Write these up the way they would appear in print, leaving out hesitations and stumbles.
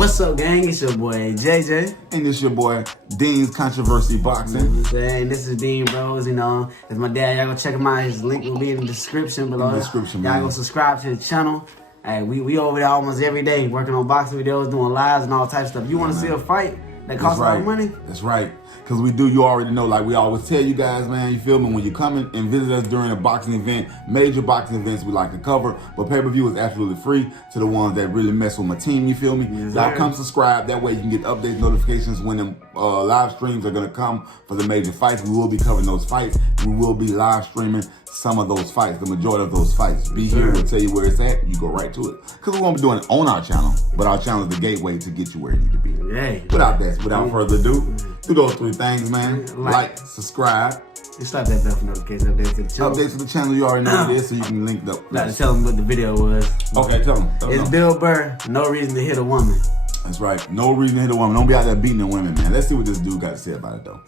What's up, gang? It's your boy JJ. And it's your boy Dean's Controversy Boxing. You know what I'm saying? This is Dean Bros, you know. It's my dad. Y'all go check him out. His link will be in the description below. Y'all go subscribe to the channel. Hey, we over there almost every day working on boxing videos, doing lives and all types of stuff. You want to see a fight that costs a lot of money? That's right. Because you already know, like we always tell you guys, man, you feel me? When you come in and visit us during a boxing event, major boxing events we like to cover, but pay-per-view is absolutely free to the ones that really mess with my team, you feel me? Yes, y'all come subscribe, that way you can get updates, notifications when them live streams are going to come for the major fights. We will be covering those fights. We will be live streaming some of those fights, the majority of those fights. Be here, we'll tell you where it's at, you go right to it. Because we won't be doing it on our channel, but our channel is the gateway to get you where you need to be. Hey. Without further ado, do those three things, man. Like, subscribe. You slap that bell for notifications, updates to the channel. Updates to the channel, you already know what it is, so you can link it up. Got to tell them what the video was. Okay, tell them. It's Bill Burr, no reason to hit a woman. That's right. No reason to hit a woman. Don't be out there beating the women, man. Let's see what this dude got to say about it, though.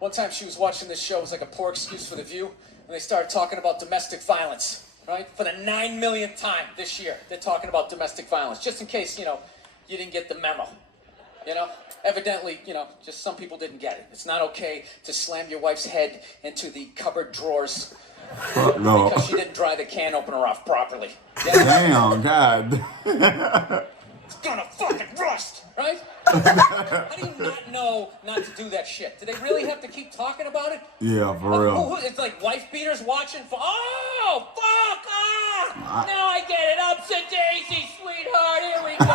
One time she was watching this show, it was like a poor excuse for The View, and they started talking about domestic violence, right? For the 9 millionth time this year, they're talking about domestic violence, just in case, you didn't get the memo, Evidently, just some people didn't get it. It's not okay to slam your wife's head into the cupboard drawers no. because she didn't dry the can opener off properly. Damn, God. It's gonna fucking rust, right? How do you not know not to do that shit? Do they really have to keep talking about it? Yeah, for real. It's like wife beaters watching for, oh, fuck, now I get it. Upset daisy, sweetheart, here we go.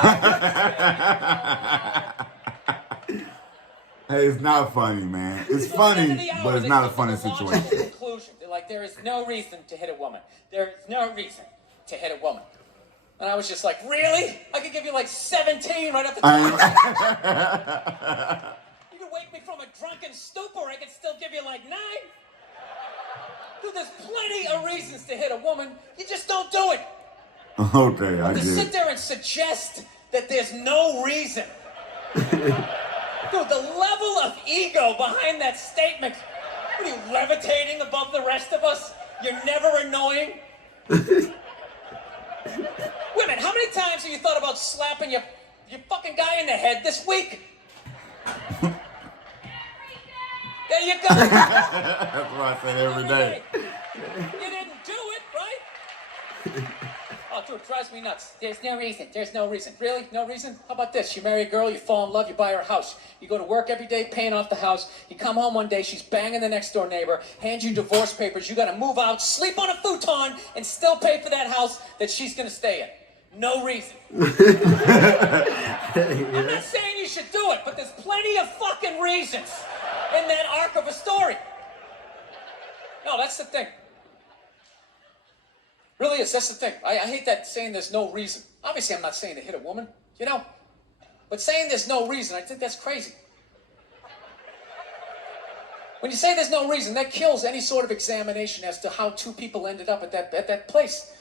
Hey, it's not funny, man. It's funny, but it's not a funny situation. Conclusion. They're like, there is no reason to hit a woman. There is no reason to hit a woman. And I was just like, really? I could give you like 17 right off the top. You could wake me from a drunken stupor, I could still give you like 9. Dude, there's plenty of reasons to hit a woman. You just don't do it. Okay, I get it. To sit there and suggest that there's no reason. Dude, the level of ego behind that statement. What are you, levitating above the rest of us? You're never annoying? Women, how many times have you thought about slapping your fucking guy in the head this week? There you go. That's what I say every day. You didn't do it, right? Oh, dude, it drives me nuts. There's no reason. There's no reason. Really? No reason? How about this? You marry a girl, you fall in love, you buy her a house. You go to work every day paying off the house. You come home one day, she's banging the next door neighbor, hands you divorce papers. You got to move out, sleep on a futon, and still pay for that house that she's going to stay in. No reason. I'm not saying you should do it, but there's plenty of fucking reasons in that arc of a story. No, that's the thing. Really is, that's the thing. I hate that saying there's no reason. Obviously, I'm not saying to hit a woman, but saying there's no reason, I think that's crazy. When you say there's no reason, that kills any sort of examination as to how two people ended up at that place.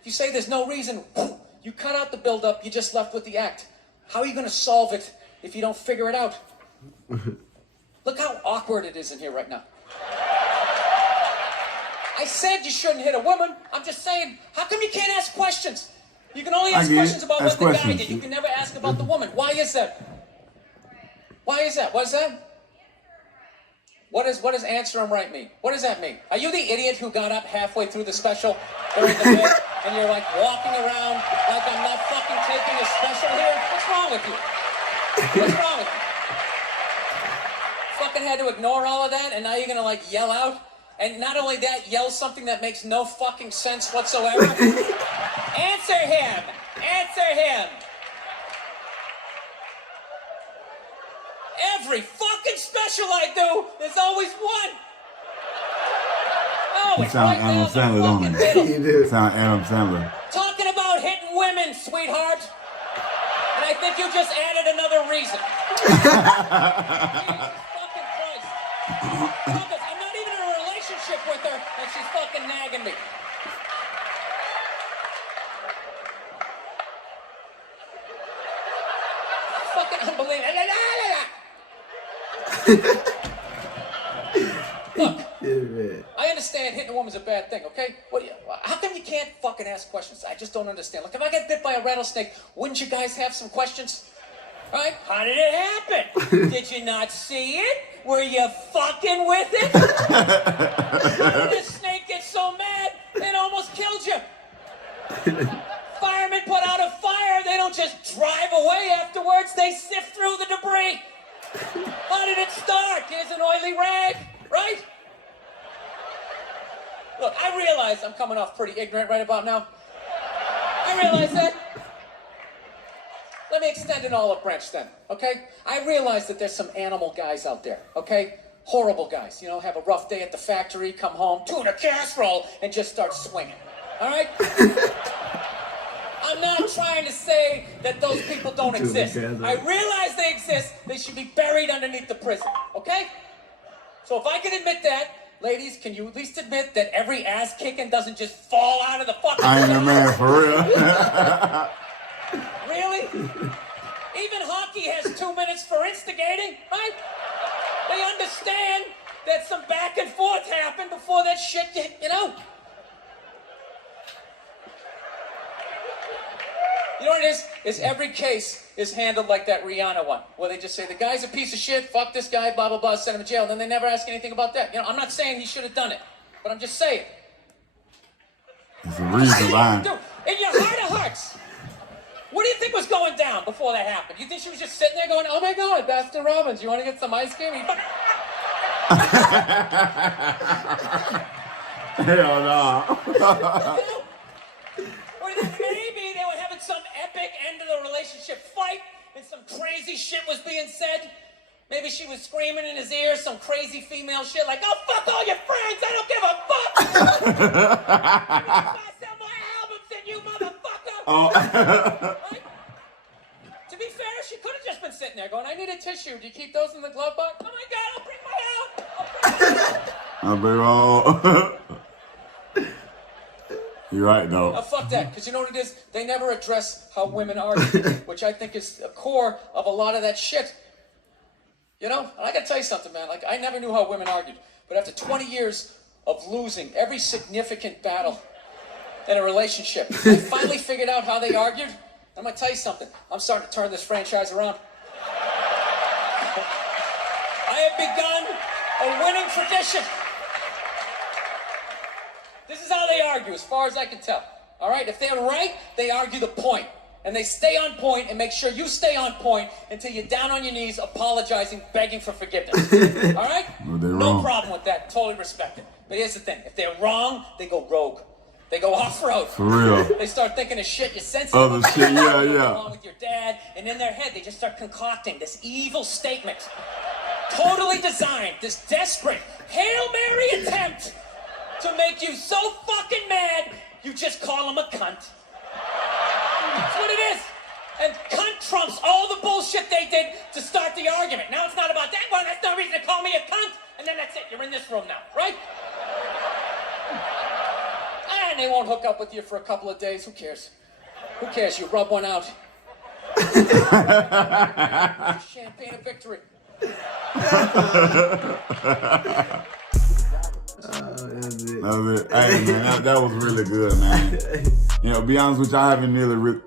If you say there's no reason, you cut out the build-up, you're just left with the act. How are you going to solve it if you don't figure it out? Look how awkward it is in here right now. I said you shouldn't hit a woman. I'm just saying, how come you can't ask questions? You can only ask questions about what the guy did. You can never ask about the woman. Why is that? Why is that? What is that? What does answer him right mean? What does that mean? Are you the idiot who got up halfway through the special during the bit and you're like walking around like I'm not fucking taking a special here? What's wrong with you? What's wrong with you? Fucking had to ignore all of that and now you're gonna like yell out? And not only that, yell something that makes no fucking sense whatsoever. Answer him! Answer him! Every fucking special I do, there's always one! Oh, You sound Adam Sandler, don't you? You do. Sound Adam Sandler. Talking about hitting women, sweetheart. And I think you just added another reason. Jesus fucking Christ. I'm not even in a relationship with her, and she's fucking nagging me. Fucking unbelievable. Look, I understand saying hitting a woman's a bad thing, okay? How come you can't fucking ask questions? I just don't understand. Like, if I get bit by a rattlesnake, wouldn't you guys have some questions? Right? How did it happen? Did you not see it? Were you fucking with it? How did the snake get so mad it almost killed you? Firemen put out a fire, they don't just drive away afterwards, they sift through the debris. How did it start? Here's an oily rag, right? Look, I realize I'm coming off pretty ignorant right about now. I realize that. Let me extend an olive branch then, okay? I realize that there's some animal guys out there, okay? Horrible guys, you know, have a rough day at the factory, come home, tuna casserole, and just start swinging, all right? I'm not trying to say that those people don't exist. I realize they exist. They should be buried underneath the prison, okay? So if I can admit that, ladies, can you at least admit that every ass kicking doesn't just fall out of the fucking I ain't a man, for real. Really? Even hockey has 2 minutes for instigating, right? They understand that some back and forth happened before that shit, you know? You know what it is every case is handled like that Rihanna one, where they just say, the guy's a piece of shit, fuck this guy, blah, blah, blah, send him to jail, and then they never ask anything about that. You know, I'm not saying he should have done it, but I'm just saying. It's a reason behind. Dude, in your heart of hearts, what do you think was going down before that happened? You think she was just sitting there going, oh my God, Baskin Robbins, you want to get some ice cream? Hell no. Or maybe they were having some epic end of the relationship fight and some crazy shit was being said. Maybe she was screaming in his ear some crazy female shit like, oh, fuck all your friends, I don't give a fuck. I sell my albums and you motherfucker. Oh. Right? To be fair, she could have just been sitting there going, I need a tissue. Do you keep those in the glove box? Oh my God, I'll bring my out. I'll bring all. You're right, though. Oh, fuck that, because you know what it is? They never address how women argue, which I think is the core of a lot of that shit. You know, and I gotta tell you something, man. Like, I never knew how women argued, but after 20 years of losing every significant battle in a relationship, I finally figured out how they argued. I'm gonna tell you something. I'm starting to turn this franchise around. I have begun a winning tradition. This is how they argue, as far as I can tell. All right? If they're right, they argue the point. And they stay on point and make sure you stay on point until you're down on your knees, apologizing, begging for forgiveness. All right? No problem with that. Totally respect it. But here's the thing. If they're wrong, they go rogue. They go off-road. For real. They start thinking of shit you're sensitive Other shit, yeah. Along with your dad. And in their head, they just start concocting this evil statement. Totally designed. This desperate Hail Mary attempt to make you so fucking mad, you just call him a cunt. That's what it is. And cunt trumps all the bullshit they did to start the argument. Now it's not about that one. That's no reason to call me a cunt. And then that's it. You're in this room now, right? And they won't hook up with you for a couple of days. Who cares? Who cares? You rub one out. Champagne of victory. That was it. Hey, man, that was really good, man. You know, be honest with you, I haven't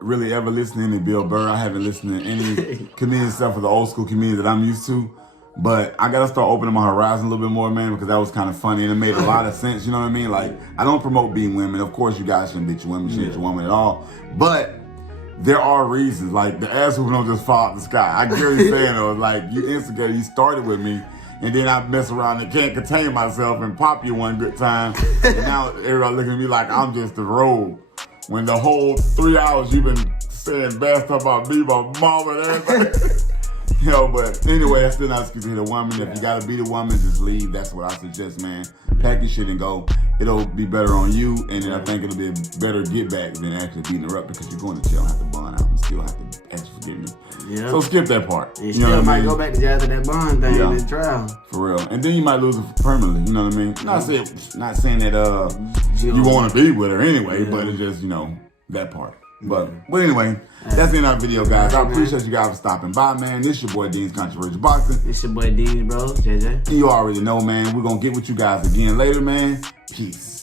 really ever listened to any Bill Burr. I haven't listened to any comedian stuff for the old school comedian that I'm used to. But I got to start opening my horizon a little bit more, man, because that was kind of funny and it made a lot of sense. You know what I mean? Like, I don't promote beating women. Of course, you guys shouldn't beat your women. You shouldn't hit your woman at all. But there are reasons. Like, the ass whooping don't just fall out the sky. I get what you're saying, though. Like, you instigated, you started with me. And then I mess around and can't contain myself and pop you one good time. And now everybody looking at me like I'm just the rogue. When the whole 3 hours you've been saying bad stuff about me, my mom and everything. You know, but anyway, that's still not excuse to hit a woman. If you gotta beat a woman, just leave. That's what I suggest, man. Pack your shit and go. It'll be better on you, and then I think it'll be a better get back than actually beating her up because you're going to jail and have to bond out and still have to ask for forgiveness. Yeah. So skip that part. You still might go back to jail to that bond thing in the trial. For real. And then you might lose it permanently, you know what I mean? Not saying that you want to be with her anyway, but it's just, you know, that part. But anyway, that's the end of our video, guys. I appreciate you guys for stopping by, man. This your boy Dean's Controversial Boxing. It's your boy Dean, bro. JJ. You already know, man. We're gonna get with you guys again later, man. Peace.